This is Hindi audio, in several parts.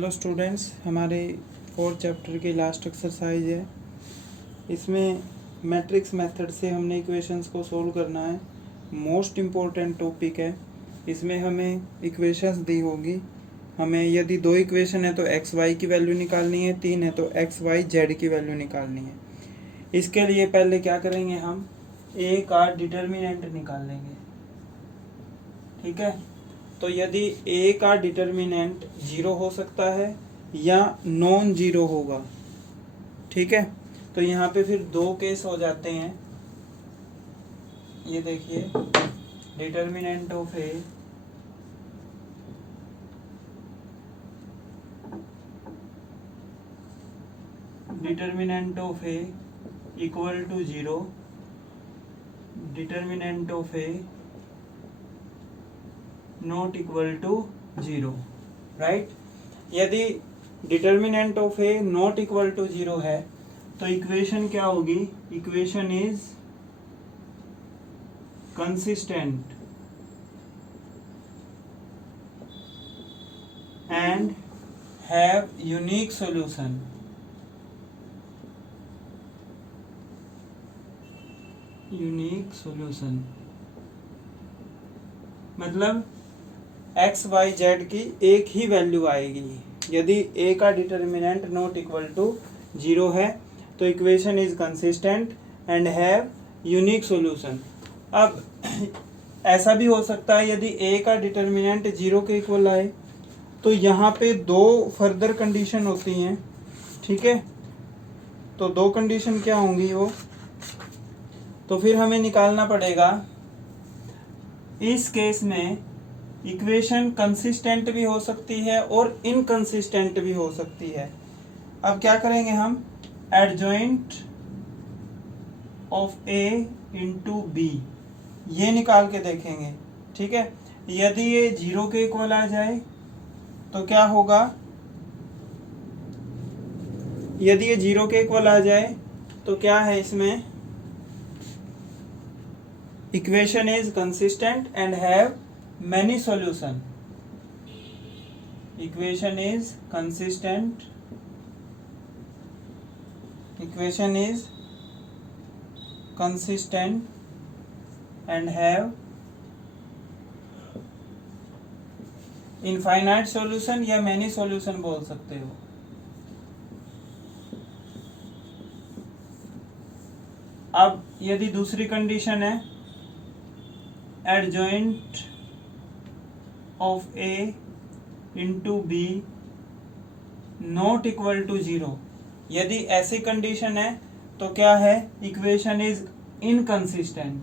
हेलो स्टूडेंट्स, हमारे 4th चैप्टर की लास्ट एक्सरसाइज है। इसमें मैट्रिक्स मेथड से हमने इक्वेशंस को सोल्व करना है। मोस्ट इम्पोर्टेंट टॉपिक है। इसमें हमें इक्वेशंस दी होगी। हमें यदि 2 इक्वेशन है तो एक्स वाई की वैल्यू निकालनी है, 3 है तो एक्स वाई जेड की वैल्यू निकालनी है। इसके लिए पहले क्या करेंगे, हम ए का डिटर्मिनेंट निकाल लेंगे। ठीक है, तो यदि ए का डिटर्मिनेंट 0 हो सकता है या नॉन जीरो होगा। ठीक है, तो यहाँ पे फिर 2 केस हो जाते हैं। ये देखिए, determinant of A equal to 0, determinant of A not equal to 0, right. यदि determinant of A not equal to 0 है तो इक्वेशन क्या होगी? Equation is consistent and have unique solution. मतलब एक्स वाई जेड की एक ही वैल्यू आएगी। यदि ए का डिटर्मिनेंट नॉट इक्वल टू 0 है तो equation is consistent and have unique solution. अब ऐसा भी हो सकता है, यदि ए का डिटर्मिनेंट 0 के इक्वल आए तो यहाँ पे 2 फर्दर कंडीशन होती हैं। ठीक है, तो 2 कंडीशन क्या होंगी वो, तो फिर हमें निकालना पड़ेगा। इस केस में इक्वेशन कंसिस्टेंट भी हो सकती है और इनकंसिस्टेंट भी हो सकती है। अब क्या करेंगे हम, adjoint of A into B ये निकाल के देखेंगे। ठीक है, यदि ये 0 के इक्वल आ जाए तो क्या होगा? यदि ये 0 के इक्वल आ जाए तो क्या है इसमें, equation is consistent and have many solution. Equation is consistent and have infinite solution या many solution बोल सकते हो। अब यदि दूसरी कंडीशन है, adjoint of A into B not equal to 0, यदि ऐसी कंडीशन है तो क्या है, equation is inconsistent.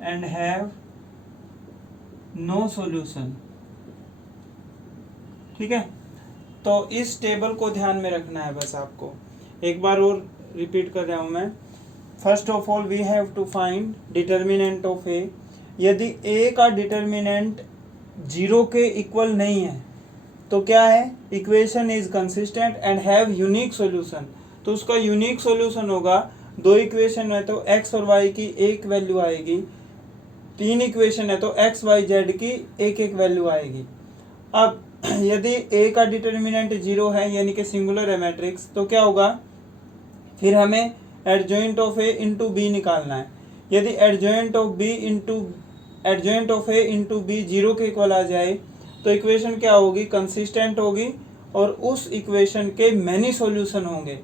And have no solution. ठीक है, तो इस टेबल को ध्यान में रखना है बस आपको। एक बार और रिपीट कर रहा हूं मैं। First of all we have to find determinant of A. यदि ए का डिटर्मिनेंट 0 के इक्वल नहीं है तो क्या है, equation is consistent and have unique solution. तो उसका यूनिक सॉल्यूशन होगा, 2 इक्वेशन है तो एक्स और वाई की एक वैल्यू आएगी, 3 इक्वेशन है तो एक्स वाई जेड की एक एक वैल्यू आएगी। अब यदि ए का डिटर्मिनेंट 0 है यानी कि सिंगुलर है मैट्रिक्स, तो क्या होगा, फिर हमें adjoint of A into B निकालना है। यदि adjoint of A into B 0 के इक्वल आ जाए तो इक्वेशन क्या होगी, कंसिस्टेंट होगी और उस इक्वेशन के मैनी सॉल्यूशन होंगे।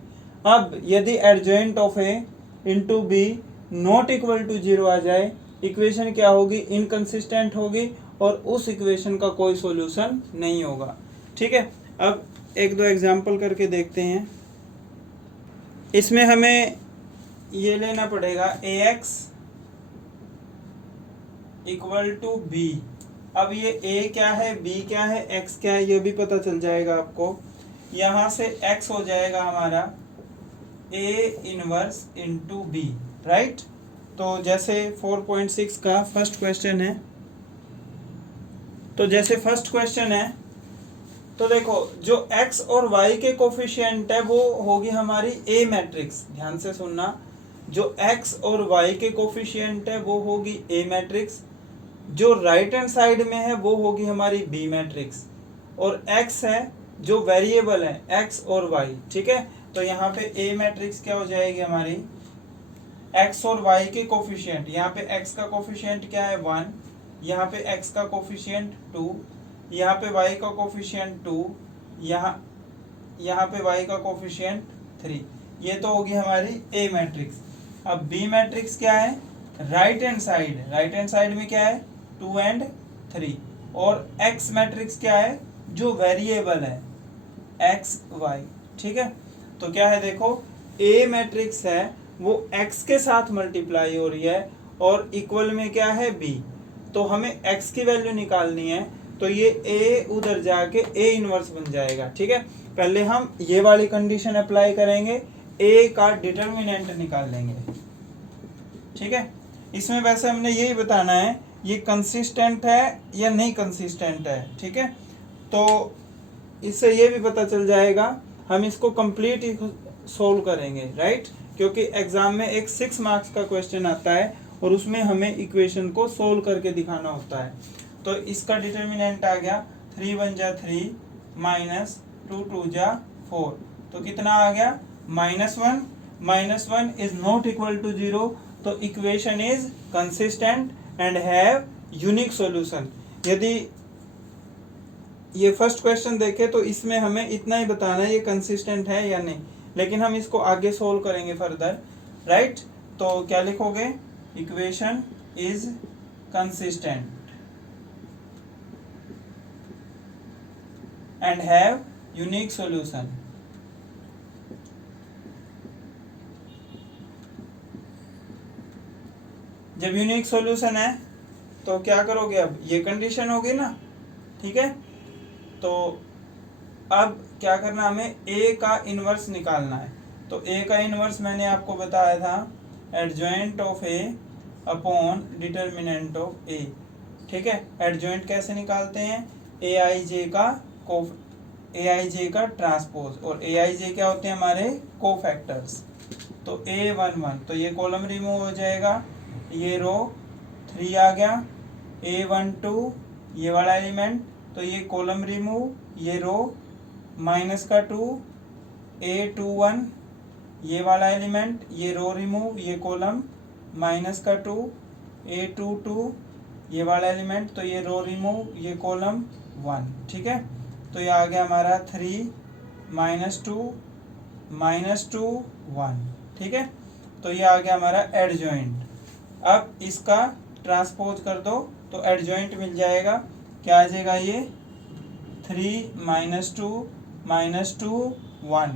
अब यदि adjoint of A into B not equal to 0 आ जाए, इक्वेशन क्या होगी, इनकंसिस्टेंट होगी और उस इक्वेशन का कोई सॉल्यूशन नहीं होगा। ठीक है, अब 1-2 एग्जांपल करके देखते हैं। इसमें हमें ये लेना पड़ेगा ax इक्वल टू बी। अब ये a क्या है, b क्या है, x क्या है, ये भी पता चल जाएगा आपको। यहाँ से x हो जाएगा हमारा a inverse into B, right. तो जैसे 4.6 का फर्स्ट क्वेश्चन है, तो देखो जो x और y के कोफिशिएंट है वो होगी हमारी ए मैट्रिक्स। ध्यान से सुनना, जो x और y के कोफिशिएंट है वो होगी A मैट्रिक्स, जो राइट हैंड साइड में है वो होगी हमारी B मैट्रिक्स, और x है जो वेरिएबल है x और y, ठीक है। तो यहाँ पे A मैट्रिक्स क्या हो जाएगी हमारी, x और y के कोफिशिएंट, यहाँ पे x का कोफिशिएंट क्या है 1, यहाँ पे x का कोफिशिएंट 2, यहाँ पे y का कोफिशिएंट 2, यहाँ पे y का कोफिशिएंट 3। ये तो होगी हमारी A मैट्रिक्स। अब B मैट्रिक्स क्या है, राइट हैंड साइड में क्या है 2 एंड 3, और X मैट्रिक्स क्या है जो वेरिएबल है x y, ठीक है। तो क्या है देखो, A मैट्रिक्स है वो x के साथ मल्टीप्लाई हो रही है और इक्वल में क्या है B, तो हमें x की वैल्यू निकालनी है, तो ये A उधर जाके A इनवर्स बन जाएगा, ठीक है। पहले हम ये वाली कंडीशन अप्लाई करेंगे, A का डिटर्मिनेंट निकाल लेंगे, ठीक है। इसमें वैसे हमने यही बताना है ये कंसिस्टेंट है या नहीं कंसिस्टेंट है, ठीक है। तो इससे ये भी पता चल जाएगा, हम इसको कंप्लीट ही सोल्व करेंगे, राइट, क्योंकि एग्जाम में एक 6 मार्क्स का क्वेश्चन आता है और उसमें हमें इक्वेशन को सोल्व करके दिखाना होता है। तो इसका डिटर्मिनेंट आ गया 3 1 जा 3 माइनस 2 2 जा 4, तो कितना आ गया -1 इज नॉट इक्वल टू 0, तो equation is consistent and have unique solution. यदि ये फर्स्ट क्वेश्चन देखें तो इसमें हमें इतना ही बताना है ये कंसिस्टेंट है या नहीं, लेकिन हम इसको आगे सोल्व करेंगे फर्दर, राइट। तो क्या लिखोगे, equation is consistent and have unique solution. जब यूनिक सॉल्यूशन है तो क्या करोगे, अब ये कंडीशन होगी ना, ठीक है। तो अब क्या करना, हमें A का इनवर्स निकालना है। तो A का इनवर्स मैंने आपको बताया था adjoint of A upon determinant of A, ठीक है। एडजॉइंट कैसे निकालते हैं, Aij का ट्रांसपोज, और Aij क्या होते हैं हमारे कोफैक्टर्स। तो A11, तो ये कॉलम रिमूव हो जाएगा, ये रो 3 आ गया, A12 ये वाला एलिमेंट, तो ये कॉलम रिमूव, ये रो माइनस का 2, A21 ये वाला एलिमेंट, ये रो रिमूव, ये कॉलम माइनस का 2, A22 ये वाला एलिमेंट, तो ये रो रिमूव, ये कॉलम 1, ठीक है। तो ये आ गया हमारा 3 -2 -2 1, ठीक है। तो ये आ गया हमारा एडजॉइंट। अब इसका ट्रांसपोज कर दो तो एडजॉइंट मिल जाएगा, क्या आ जाएगा ये 3 -2 -2 1,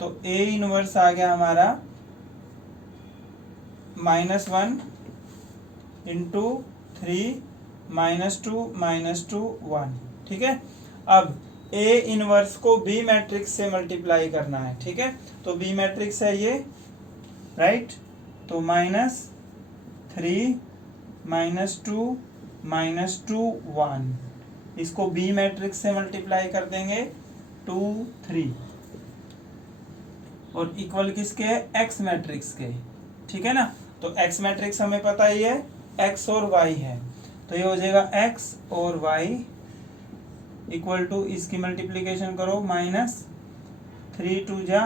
तो A इनवर्स आ गया हमारा -1 इंटू 3 -2 -2 1, ठीक है। अब A इनवर्स को B मैट्रिक्स से मल्टीप्लाई करना है, ठीक है। तो B मैट्रिक्स है ये, राइट, तो -3 -2 -2 1, इसको B मैट्रिक्स से मल्टीप्लाई कर देंगे 2 3, और इक्वल किसके है, X मैट्रिक्स के, ठीक है ना। तो X मैट्रिक्स हमें पता ही है X और Y है, तो ये हो जाएगा X और Y इक्वल टू, इसकी मल्टीप्लिकेशन करो -3 2 जा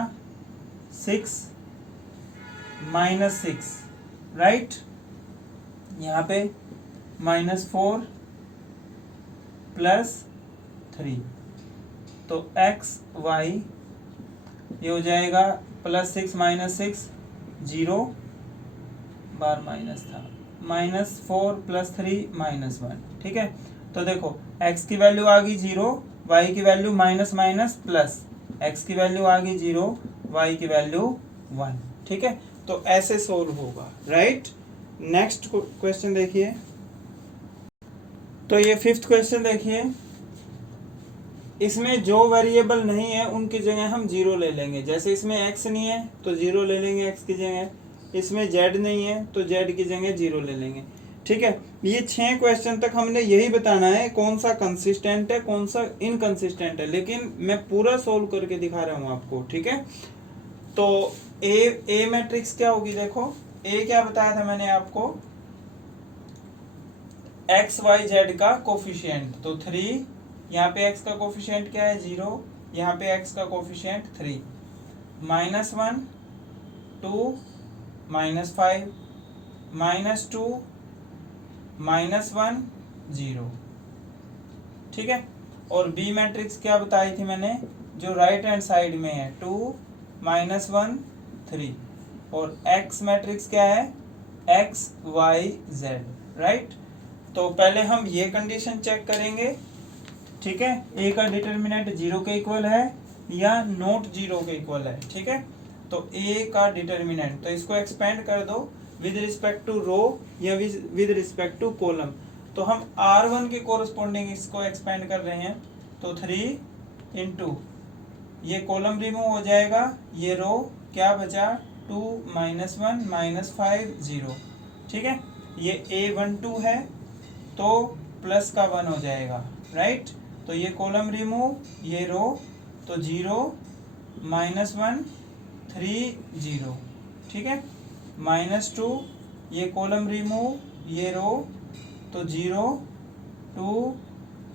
6 -6, राइट, यहाँ पे -4 +3, तो x y ये हो जाएगा +6 -6 0 बार माइनस था, -4 +3 -1, ठीक है। तो देखो x की वैल्यू आ गई 0, y की value minus minus plus, x की वैल्यू आ गई 0, y की वैल्यू 1, ठीक है। तो ऐसे सोल्व होगा, राइट। नेक्स्ट क्वेश्चन देखिए, तो ये 5th क्वेश्चन देखिए, इसमें जो वेरिएबल नहीं है उनकी जगह हम 0 ले लेंगे। जैसे इसमें x नहीं है तो 0 ले लेंगे x की जगह, इसमें z नहीं है तो z की जगह 0 ले लेंगे, ठीक है। ये 6 क्वेश्चन तक हमने यही बताना है कौन सा कंसिस्टेंट है कौन सा इनकंसिस्टेंट है, लेकिन मैं पूरा सोल्व करके दिखा रहा हूँ आपको, ठीक है। तो ए मैट्रिक्स क्या होगी, देखो ए क्या बताया था मैंने आपको, एक्स वाई जेड का कोफिशिएंट, तो 3, यहाँ पे एक्स का कोफिशिएंट क्या है 0, यहाँ पे एक्स का कोफिशिएंट 3, -1 2 -5 -2 -1 0, ठीक है। और बी मैट्रिक्स क्या बताई थी मैंने, जो राइट हैंड साइड में है 2 -1 3, और एक्स मैट्रिक्स क्या है एक्स वाई जेड, राइट। तो पहले हम ये कंडीशन चेक करेंगे, ठीक है, ए का डिटर्मिनेंट 0 के इक्वल है या नॉट 0 के इक्वल है, ठीक है। तो ए का डिटर्मिनेंट, तो इसको एक्सपेंड कर दो विद रिस्पेक्ट टू रो या विद रिस्पेक्ट टू कॉलम। तो हम R1 के कोरस्पॉन्डिंग इसको एक्सपेंड कर रहे हैं, तो 3 इंटू ये कॉलम रिमूव हो जाएगा, ये रो क्या बचा 2 -1 -5 0, ठीक है। ये A12 है तो प्लस का 1 हो जाएगा, राइट। तो ये कॉलम रिमूव, ये रो, तो 0 -1 3 0, ठीक है। -2 ये कॉलम रिमूव, ये रो, तो 0 2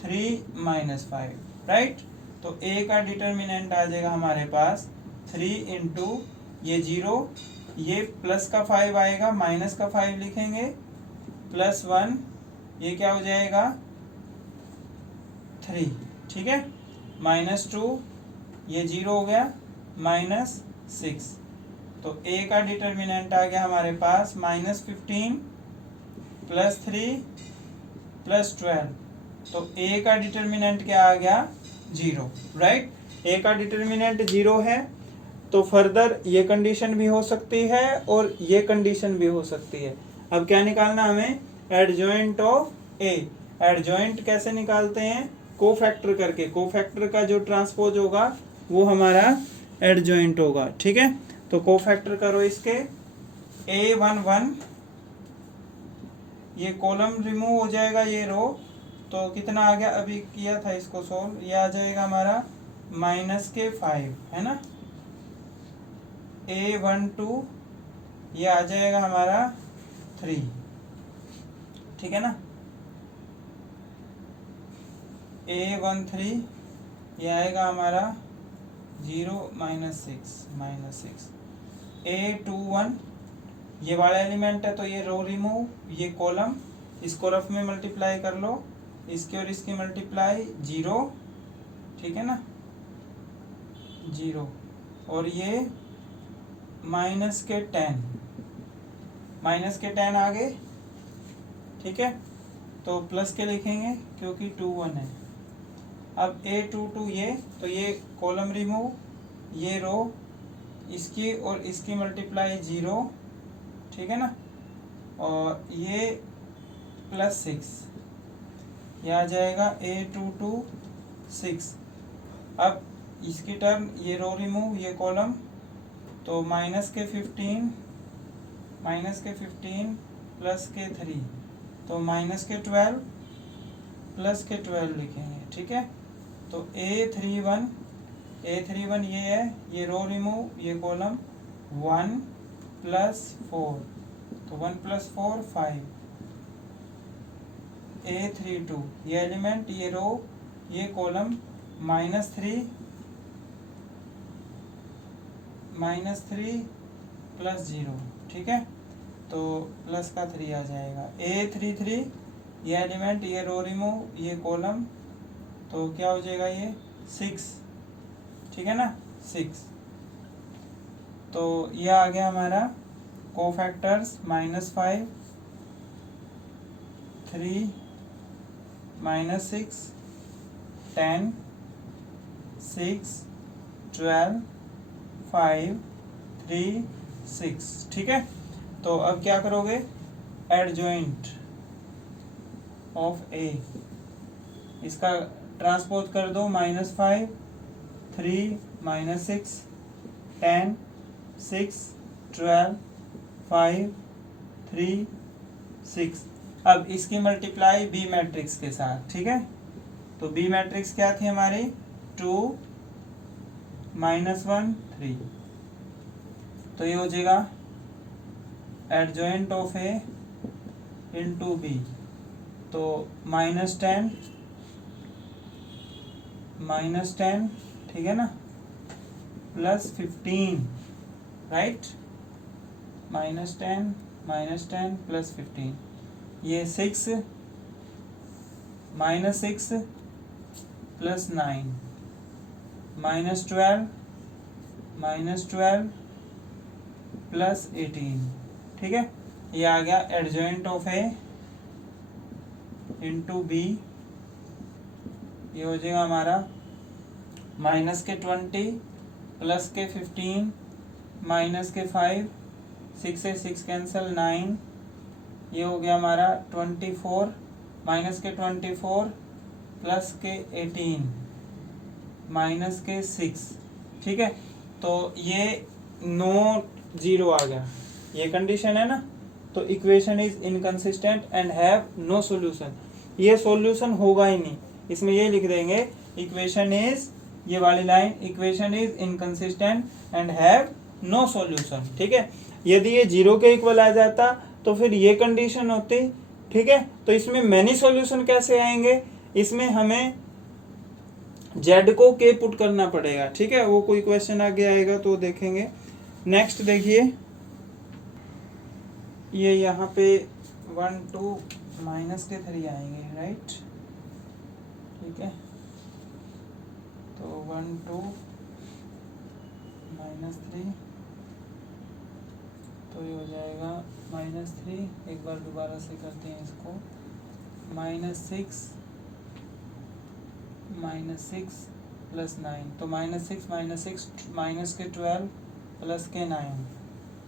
3 -5, राइट। तो ए का डिटर्मिनेंट आ जाएगा हमारे पास 3 इंटू ये 0, ये प्लस का 5 आएगा, माइनस का 5 लिखेंगे, +1, ये क्या हो जाएगा 3, ठीक है। -2 ये 0 हो गया, -6, तो ए का डिटर्मिनेंट आ गया हमारे पास -15 +3 +12, तो ए का डिटर्मिनेंट क्या आ गया 0, राइट। ए का डिटर्मिनेंट 0 है, तो फर्दर ये कंडीशन भी हो सकती है और ये कंडीशन भी हो सकती है। अब क्या निकालना हमें, एडजॉइंट ऑफ ए। एडजॉइंट कैसे निकालते हैं, कोफैक्टर करके, कोफैक्टर का जो ट्रांसपोज होगा वो हमारा एडजॉइंट होगा, ठीक है। तो कोफैक्टर करो इसके, A11, ये कॉलम रिमूव हो जाएगा, ये रो, तो कितना आ गया, अभी किया था इसको सोल्व, ये आ जाएगा हमारा -5, है ना। A12 ये आ जाएगा हमारा 3, ठीक है ना। A13 ये आएगा हमारा 0 -6 A21 ये वाला एलिमेंट है, तो ये रो रिमूव, ये कॉलम, इसको रफ में मल्टीप्लाई कर लो, इसकी और इसकी मल्टीप्लाई 0, ठीक है ना 0, और ये -10 आ गए, ठीक है। तो प्लस के लिखेंगे क्योंकि 2 1 है। अब A22 ये, तो ये कॉलम रिमूव, ये रो, इसकी और इसकी मल्टीप्लाई 0, ठीक है ना, और ये +6, ये आ जाएगा A22 6। अब इसकी टर्म, ये रो रिमूव, ये कॉलम, तो -15 +3, तो -12 +12 लिखेंगे, ठीक है। तो A31 ये है, ये रो रिमूव, ये कॉलम, 1 +4, तो 1 +4 5। A32 ये एलिमेंट, ये रो, ये कॉलम, -3 +0, ठीक है। तो प्लस का 3 आ जाएगा। A33 ये एलिमेंट, ये रो रिमूव, ये कॉलम, तो क्या हो जाएगा ये 6, ठीक है ना 6। तो ये आ गया हमारा कोफैक्टर्स, -5 3 -6 10 6 12 5 3 6, ठीक है। तो अब क्या करोगे, एडजॉइंट ऑफ ए, इसका ट्रांसपोज कर दो, -5 3 -6 10 6 12 5 3 6। अब इसकी मल्टीप्लाई बी मैट्रिक्स के साथ, ठीक है। तो बी मैट्रिक्स क्या थी हमारी, 2 -1 3, तो ये हो जाएगा adjoint of A into B, तो -10 ठीक है ना, +15, राइट, -10 +15, ये 6 -6 +9 -12 +18, ठीक है। ये आ गया adjoint of A into B, ये हो जाएगा हमारा -20 +15 -5, 6 से 6 कैंसिल 9, ये हो गया हमारा 24 -24 +18 -6, ठीक है। तो ये नो 0 आ गया, ये कंडीशन है ना, तो equation is inconsistent and have no solution, ये सॉल्यूशन होगा ही नहीं, इसमें ये लिख देंगे इक्वेशन इज, ये वाली line, equation is inconsistent and have no solution, ठीक है। यदि ये 0 के इक्वल आ जाता तो फिर ये कंडीशन होती, ठीक है। तो इसमें मैनी सॉल्यूशन कैसे आएंगे, इसमें हमें जेड को के पुट करना पड़ेगा, ठीक है, वो कोई क्वेश्चन आगे आएगा तो देखेंगे। नेक्स्ट देखिए, ये यहाँ पे 1 2 -3 आएंगे, राइट, ठीक है। तो 1 2 -3, तो ये हो जाएगा -3, एक बार दोबारा से करते हैं इसको, -6 +9, तो -6 -12 +9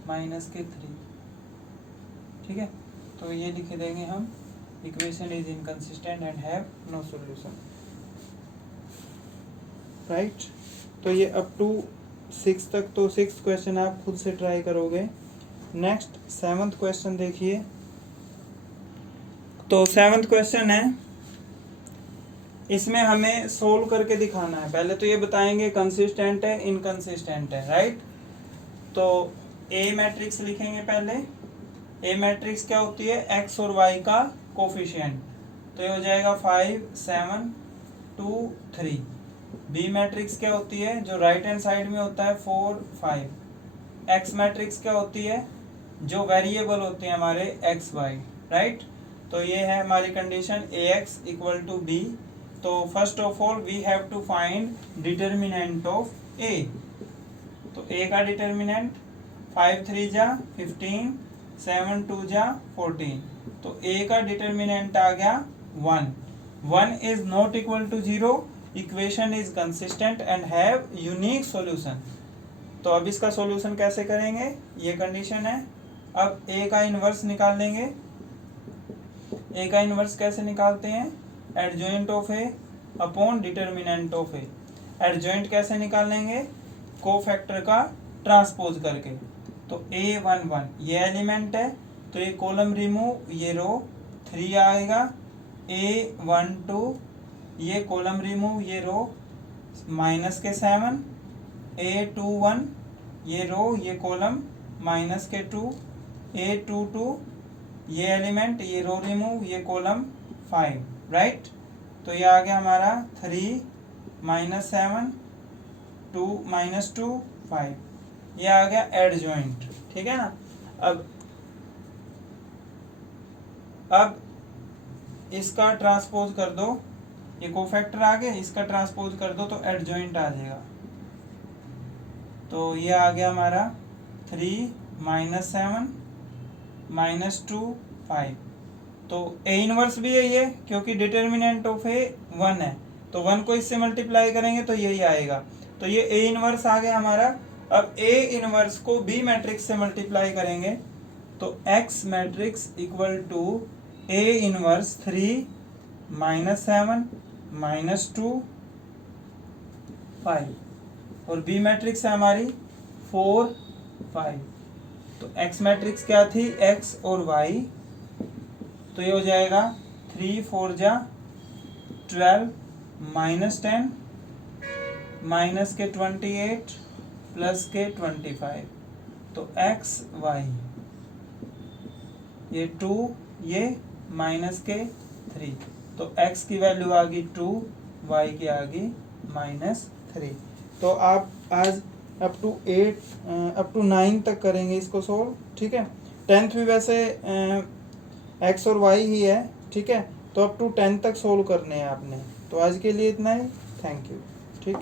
-3, ठीक है। तो ये लिख देंगे हम, equation is inconsistent and have no solution, right. तो ये अप टू 6 तक, तो 6 क्वेश्चन आप खुद से ट्राई करोगे। नेक्स्ट 7th क्वेश्चन देखिए, तो 7th क्वेश्चन है, इसमें हमें सोल्व करके दिखाना है। पहले तो ये बताएंगे कंसिस्टेंट है इनकंसिस्टेंट है, राइट। तो ए मैट्रिक्स लिखेंगे पहले, ए मैट्रिक्स क्या होती है, एक्स और वाई का कोफिशिएंट, तो ये हो जाएगा 5 7 2 3। बी मैट्रिक्स क्या होती है, जो राइट हैंड साइड में होता है 4 5। एक्स मैट्रिक्स क्या होती है, जो वेरिएबल होते हैं हमारे एक्स वाई, राइट। तो ये है हमारी condition A X equal to B. तो first of all we have to find determinant of A. तो ए का डिटर्मिनेंट 5 3 जा 15, 7 2 जा 14, तो ए का डिटर्मिनेंट आ गया 1। 1 is not equal to 0, equation is consistent and have unique solution. तो अब इसका सॉल्यूशन कैसे करेंगे, ये कंडीशन है। अब ए का इनवर्स निकाल लेंगे। ए का इनवर्स कैसे निकालते हैं, adjoint of A upon determinant of A. Adjoint कैसे निकालेंगे, कोफैक्टर का ट्रांसपोज करके। तो A11 ये एलिमेंट है, तो ये कॉलम रिमूव, ये रो 3 आएगा। A12 ये कॉलम रिमूव, ये रो -7। A21 ये रो, ये कॉलम -2। A22 ये एलिमेंट, ये रो रिमूव, ये कॉलम 5, राइट। तो ये आ गया हमारा 3 -7 2 -2 5, ये आ गया एडजॉइंट, ठीक है ना। अब इसका ट्रांसपोज कर दो, ये कोफैक्टर आ गया, इसका ट्रांसपोज कर दो तो एडजॉइंट आ जाएगा। तो ये आ गया हमारा 3 -7 -2 5। तो ए इनवर्स भी यही है, क्योंकि डिटर्मिनेंट ऑफ ए 1 है, तो 1 को इससे मल्टीप्लाई करेंगे तो यही आएगा। तो ये ए इनवर्स आ गया हमारा। अब ए इनवर्स को बी मैट्रिक्स से मल्टीप्लाई करेंगे, तो X matrix equal to A inverse 3 -7 -2 5, और बी मैट्रिक्स है हमारी 4 5। तो एक्स मैट्रिक्स क्या थी, एक्स और वाई, तो ये हो जाएगा 3 4 जा 12 -10 -28 +25। तो एक्स वाई ये 2, ये -3, तो x की वैल्यू आ गई 2, y की आ गई -3। तो आप आज अप टू 9 तक करेंगे इसको सोल्व, ठीक है। 10th भी वैसे x और y ही है, ठीक है। तो अप टू 10 तक सोल्व करने हैं आपने। तो आज के लिए इतना ही, थैंक यू, ठीक।